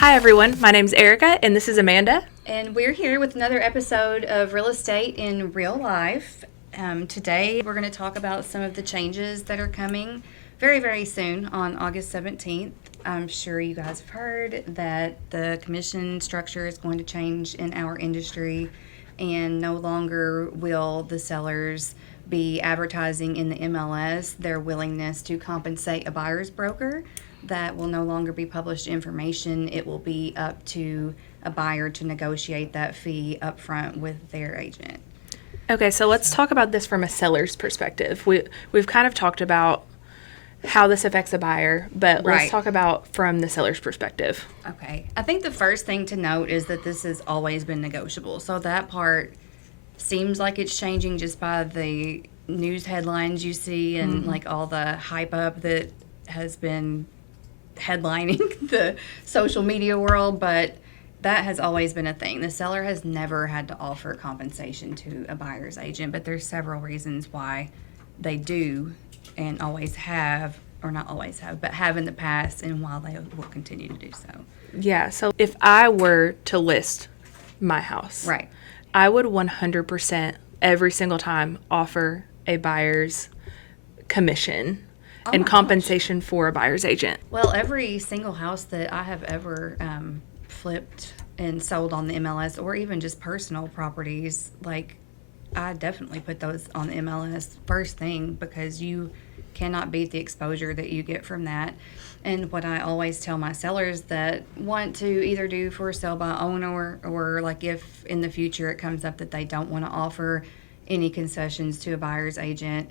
Hi, everyone. My name's Erica, and this is Amanda. And we're here with another episode of Real Estate in Real Life. Today, we're going to talk about some of the changes that are coming very, very soon on August 17th. I'm sure you guys have heard that the commission structure is going to change in our industry, and no longer will the sellers be advertising in the MLS their willingness to compensate a buyer's broker. That will no longer be published information. It will be up to a buyer to negotiate that fee up front with their agent. Okay, so let's talk about this from a seller's perspective. We've kind of talked about how this affects a buyer, but let's talk about from the seller's perspective. Okay. I think the first thing to note is that this has always been negotiable. So that part seems like it's changing just by the news headlines you see and like all the hype up that has been headlining the social media world, but that has always been a thing. The seller has never had to offer compensation to a buyer's agent, but there's several reasons why they do and always have, or not always have, but have in the past, and while they will continue to do so. Yeah, so if I were to list my house, Right. I would 100% every single time offer a buyer's commission and compensation for a buyer's agent. Well, every single house that I have ever flipped and sold on the MLS, or even just personal properties, like I definitely put those on the MLS first thing, because you cannot beat the exposure that you get from that. And what I always tell my sellers that want to either do for sale by owner, or like if in the future it comes up that they don't want to offer any concessions to a buyer's agent,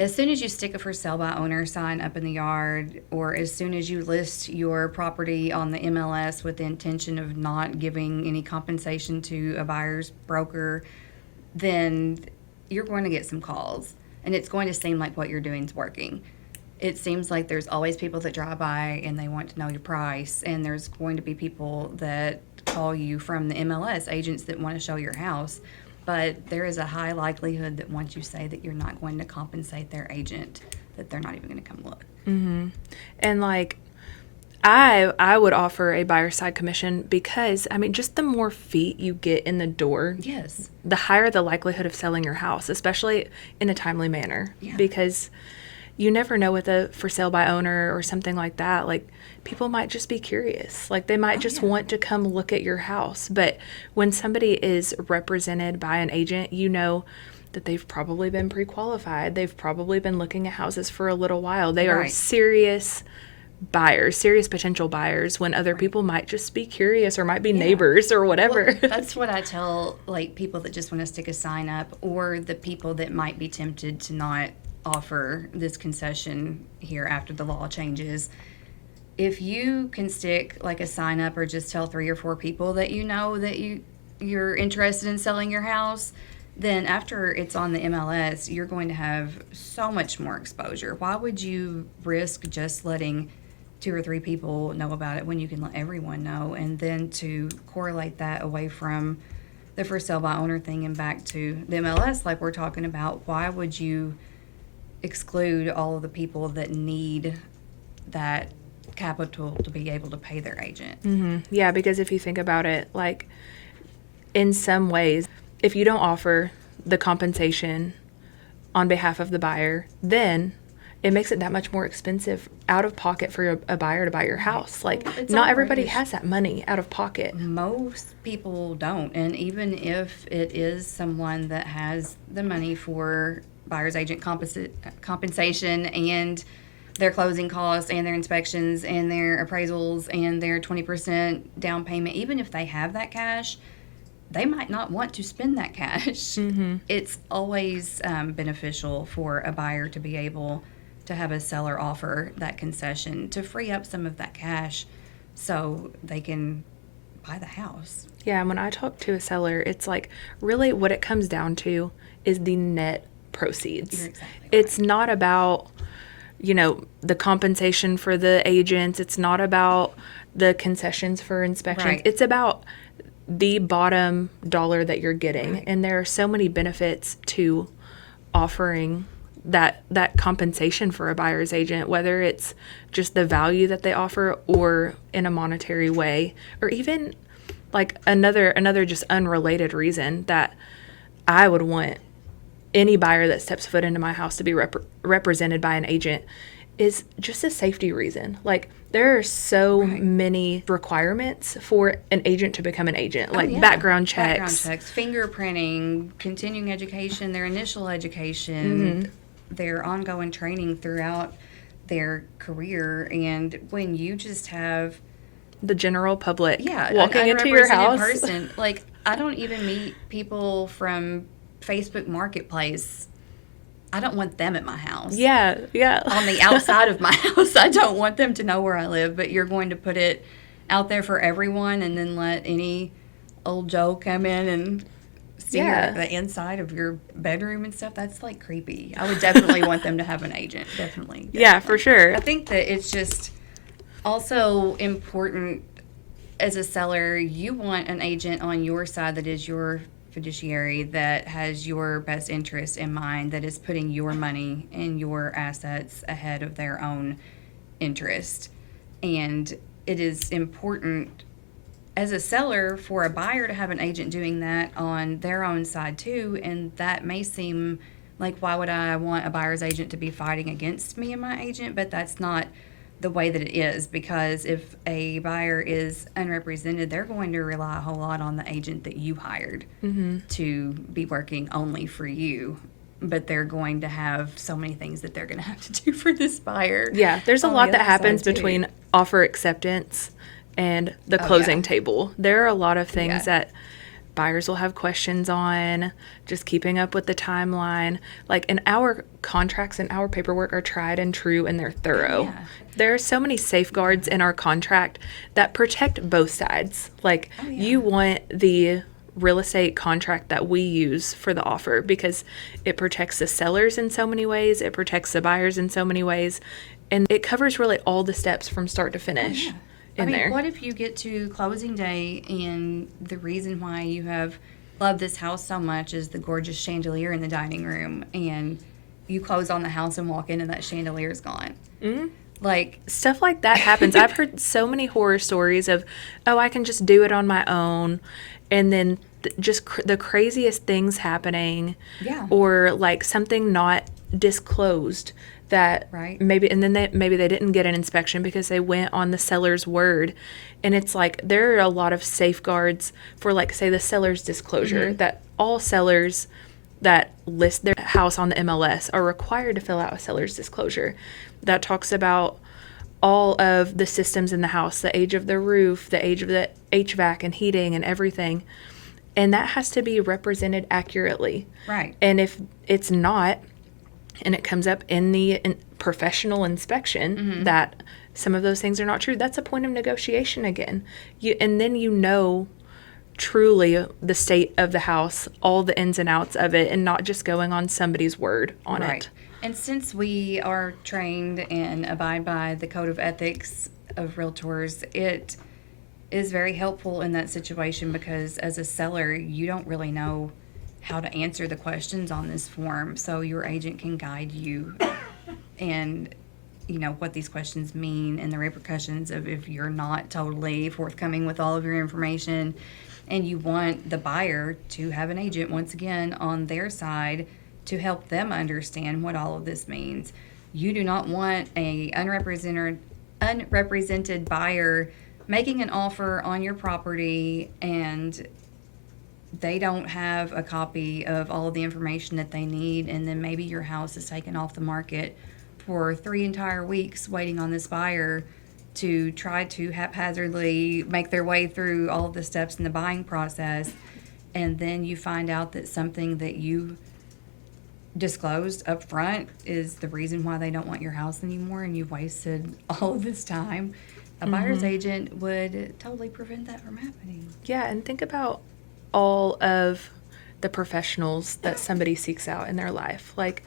as soon as you stick a for sale by owner sign up in the yard, or as soon as you list your property on the MLS with the intention of not giving any compensation to a buyer's broker, then you're going to get some calls, and it's going to seem like what you're doing is working. It seems like there's always people that drive by and they want to know your price, and there's going to be people that call you from the MLS, agents that want to show your house. But there is a high likelihood that once you say that you're not going to compensate their agent, that they're not even going to come look. Mm-hmm. And like, I would offer a buyer's side commission because, I mean, just the more feet you get in the door, Yes, the higher the likelihood of selling your house, especially in a timely manner. Yeah. Because you never know with a for sale by owner or something like that. Like, people might just be curious. Like, they might just want to come look at your house. But when somebody is represented by an agent, you know that they've probably been pre-qualified. They've probably been looking at houses for a little while. They are serious buyers, serious potential buyers, when other people might just be curious or might be neighbors or whatever. Well, that's what I tell like people that just want to stick a sign up, or the people that might be tempted to not offer this concession here after the law changes. If you can stick like a sign up, or just tell 3 or 4 people that you know that you're interested in selling your house, then after it's on the MLS, you're going to have so much more exposure. Why would you risk just letting 2 or 3 people know about it when you can let everyone know? And then to correlate that away from the for sale by owner thing and back to the MLS, like we're talking about, why would you exclude all of the people that need that capital to be able to pay their agent? Mm-hmm. Yeah, because if you think about it, like, in some ways, if you don't offer the compensation on behalf of the buyer, then it makes it that much more expensive out of pocket for a buyer to buy your house. Like, not everybody has that money out of pocket. Most people don't. And even if it is someone that has the money for buyer's agent compensation and their closing costs and their inspections and their appraisals and their 20% down payment, even if they have that cash, they might not want to spend that cash. Mm-hmm. It's always beneficial for a buyer to be able to have a seller offer that concession to free up some of that cash so they can buy the house. Yeah, and when I talk to a seller, it's like, really what it comes down to is the net proceeds. You're exactly right. It's not about, the compensation for the agents. It's not about the concessions for inspections. Right. It's about the bottom dollar that you're getting. Right. And there are so many benefits to offering that compensation for a buyer's agent, whether it's just the value that they offer or in a monetary way, or even like another just unrelated reason that I would want any buyer that steps foot into my house to be represented by an agent is just a safety reason. Like, there are so many requirements for an agent to become an agent, like background checks, fingerprinting, continuing education, their initial education, their ongoing training throughout their career. And when you just have the general public walking walking into your house, person, like, I don't even meet people from Facebook Marketplace. I don't want them at my house. Yeah. On the outside of my house, I don't want them to know where I live, but you're going to put it out there for everyone and then let any old Joe come in and see the inside of your bedroom and stuff. That's, like, creepy. I would definitely want them to have an agent. Definitely. Yeah, for sure. I think that it's just also important as a seller, you want an agent on your side that is your fiduciary, that has your best interest in mind, that is putting your money and your assets ahead of their own interest. And it is important as a seller for a buyer to have an agent doing that on their own side too. And that may seem like, why would I want a buyer's agent to be fighting against me and my agent? But that's not the way that it is, because if a buyer is unrepresented, they're going to rely a whole lot on the agent that you hired to be working only for you. But they're going to have so many things that they're going to have to do for this buyer. Yeah, there's a lot that happens between offer acceptance and the closing table. There are a lot of things that buyers will have questions on, just keeping up with the timeline. Like, and our contracts and our paperwork are tried and true, and they're thorough. There are so many safeguards in our contract that protect both sides. Like, you want the real estate contract that we use for the offer because it protects the sellers in so many ways, it protects the buyers in so many ways, and it covers really all the steps from start to finish. What if you get to closing day and the reason why you have loved this house so much is the gorgeous chandelier in the dining room, and you close on the house and walk in and that chandelier is gone? Like, stuff like that happens. I've heard so many horror stories of, oh, I can just do it on my own, and then just the craziest things happening, or like something not disclosed that maybe, and then maybe they didn't get an inspection because they went on the seller's word. And it's like, there are a lot of safeguards for, like, say, the seller's disclosure, that all sellers that list their house on the MLS are required to fill out a seller's disclosure that talks about all of the systems in the house, the age of the roof, the age of the HVAC and heating and everything. And that has to be represented accurately. And if it's not, and it comes up in the professional inspection that some of those things are not true, that's a point of negotiation again. And then you know truly the state of the house, all the ins and outs of it, and not just going on somebody's word on it. And since we are trained and abide by the code of ethics of realtors, it is very helpful in that situation, because as a seller, you don't really know how to answer the questions on this form. So your agent can guide you and, you know, what these questions mean and the repercussions of if you're not totally forthcoming with all of your information. And you want the buyer to have an agent, once again, on their side to help them understand what all of this means. You do not want a unrepresented buyer making an offer on your property and they don't have a copy of all of the information that they need, and then maybe your house is taken off the market for 3 entire weeks waiting on this buyer to try to haphazardly make their way through all of the steps in the buying process, and then you find out that something that you disclosed up front is the reason why they don't want your house anymore, and you've wasted all of this time. A buyer's agent would totally prevent that from happening. Yeah, and think about all of the professionals that somebody seeks out in their life. Like,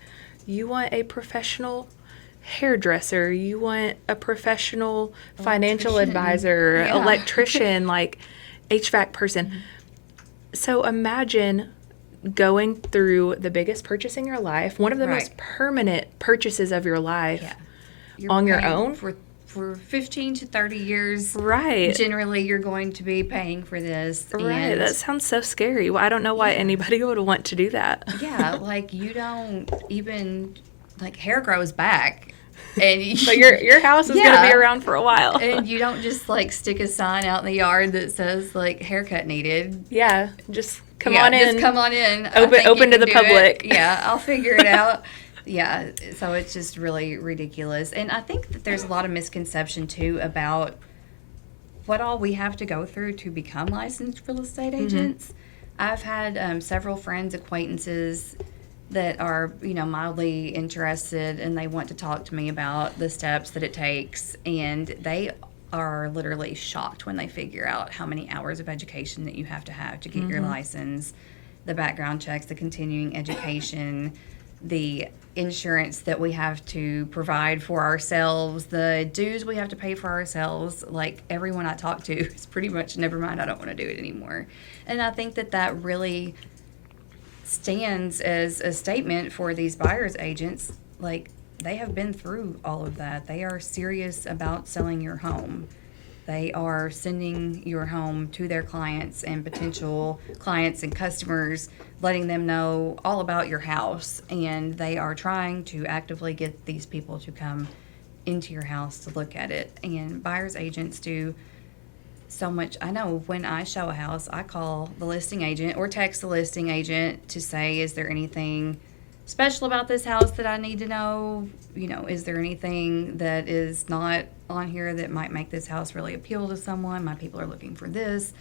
you want a professional hairdresser, you want a professional financial advisor, electrician, like HVAC person. So imagine going through the biggest purchase in your life, one of the Right. most permanent purchases of your life Yeah. You're on your paying own. for 15 to 30 years. Right. Generally, you're going to be paying for this. Right. And That sounds so scary. Well, I don't know why anybody would want to do that. yeah, like you don't even, like, hair grows back. And But your house is going to be Yeah. around for a while. And you don't just like stick a sign out in the yard that says like haircut needed. Yeah, just come Yeah, on in. Just come on in. I Open- think you open to can the do public. it. Yeah, I'll figure it out. Yeah, so it's just really ridiculous. And I think that there's a lot of misconception too about what all we have to go through to become licensed real estate agents. I've had several friends, acquaintances that are, mildly interested, and they want to talk to me about the steps that it takes, and they are literally shocked when they figure out how many hours of education that you have to get your license, the background checks, the continuing education, the insurance that we have to provide for ourselves, the dues we have to pay for ourselves. Like, everyone I talk to is pretty much, never mind, I don't want to do it anymore. And I think that that really stands as a statement for these buyer's agents. Like, they have been through all of that. They are serious about selling your home. They are sending your home to their clients and potential clients and customers, letting them know all about your house. And they are trying to actively get these people to come into your house to look at it. And buyer's agents do so much. I know when I show a house, I call the listing agent or text the listing agent to say, is there anything special about this house that I need to know? Is there anything that is not on here that might make this house really appeal to someone? My people are looking for this,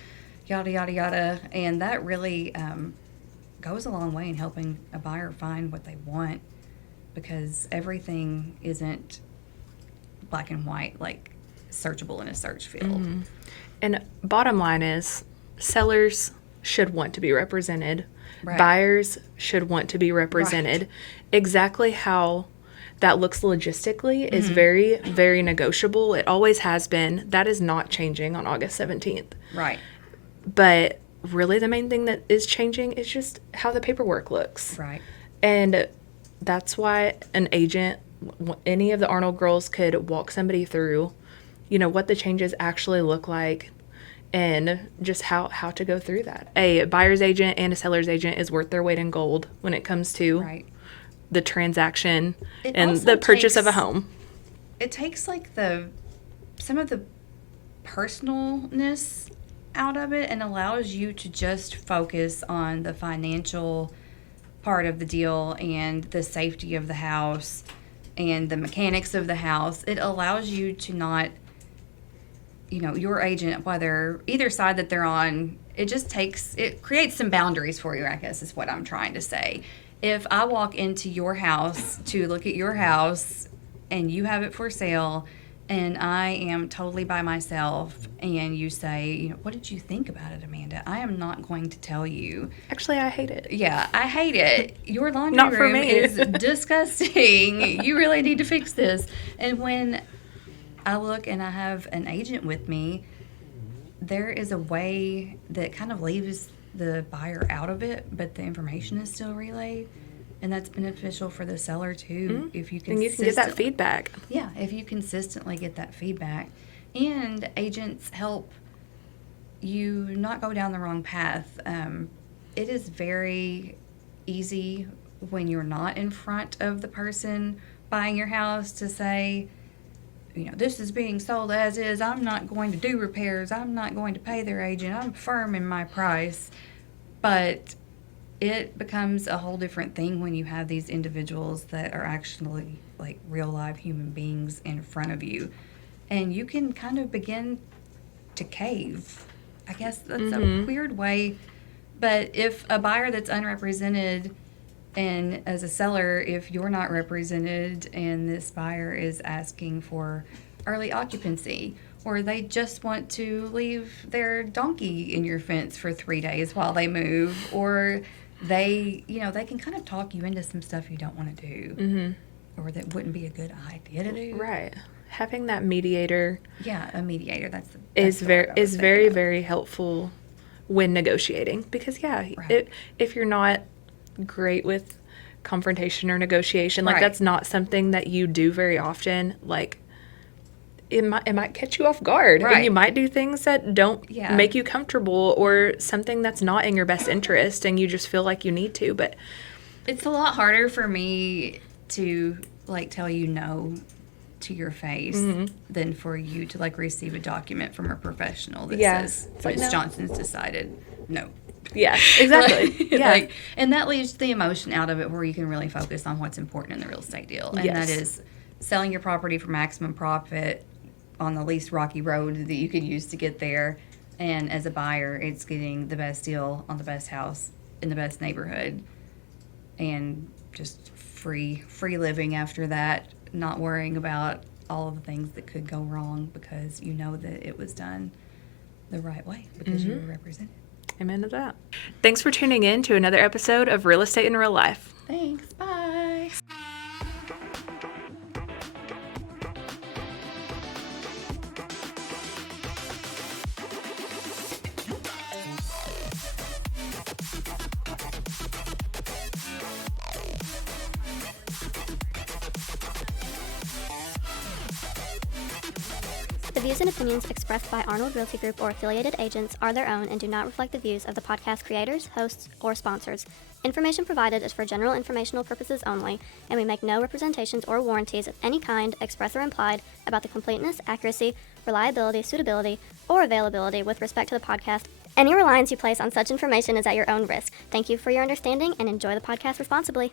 yada, yada, yada. And that really goes a long way in helping a buyer find what they want, because everything isn't black and white, like searchable in a search field. And bottom line is, sellers should want to be represented. Right. Buyers should want to be represented. Right. Exactly how that looks logistically is very, very negotiable. It always has been. That is not changing on August 17th. Right. But really the main thing that is changing is just how the paperwork looks. Right. And that's why an agent, any of the Arnold girls could walk somebody through, what the changes actually look like and just how to go through that. A buyer's agent and a seller's agent is worth their weight in gold when it comes to Right. the transaction It and also the purchase of a takes- home. It takes like some of the personalness out of it and allows you to just focus on the financial part of the deal and the safety of the house and the mechanics of the house. It allows you to not, your agent, whether either side that they're on, it creates some boundaries for you, I guess is what I'm trying to say. If I walk into your house to look at your house and you have it for sale and I am totally by myself and you say, what did you think about it, Amanda? I am not going to tell you. Actually, I hate it. Yeah, I hate it. Your laundry Not for room me. is disgusting. You really need to fix this. And when I look and I have an agent with me, there is a way that kind of leaves the buyer out of it, but the information is still relayed, and that's beneficial for the seller too. If you And you can get that feedback. Yeah, if you consistently get that feedback, and agents help you not go down the wrong path. It is very easy when you're not in front of the person buying your house to say, this is being sold as is. I'm not going to do repairs. I'm not going to pay their agent. I'm firm in my price. But it becomes a whole different thing when you have these individuals that are actually like real live human beings in front of you. And you can kind of begin to cave. I guess that's a weird way. But if a buyer that's unrepresented, and as a seller, if you're not represented and this buyer is asking for early occupancy, or they just want to leave their donkey in your fence for 3 days while they move, or they can kind of talk you into some stuff you don't want to do, or that wouldn't be a good idea to do. Right. Having that mediator Yeah, a mediator. That's is the word I was very thinking of. very helpful when negotiating, because Right. if you're not great with confrontation or negotiation. Like, Right. that's not something that you do very often. Like, it might catch you off guard. And you Right. might do things that don't Yeah. make you comfortable, or something that's not in your best interest and you just feel like you need to. But It's a lot harder for me to like tell you no to your face than for you to like receive a document from a professional that Yeah. says It's like, Ms. no. Johnson's decided no. yeah, exactly. Like, Yeah. like, and that leaves the emotion out of it where you can really focus on what's important in the real estate deal. And that Yes. is selling your property for maximum profit on the least rocky road that you could use to get there. And as a buyer, it's getting the best deal on the best house in the best neighborhood. And just free living after that, not worrying about all of the things that could go wrong because you know that it was done the right way because you were represented. Amen to that. Thanks for tuning in to another episode of Real Estate in Real Life. Thanks. Bye. The views and opinions expressed by Arnold Realty Group or affiliated agents are their own and do not reflect the views of the podcast creators, hosts, or sponsors. Information provided is for general informational purposes only, and we make no representations or warranties of any kind, express or implied, about the completeness, accuracy, reliability, suitability, or availability with respect to the podcast. Any reliance you place on such information is at your own risk. Thank you for your understanding and enjoy the podcast responsibly.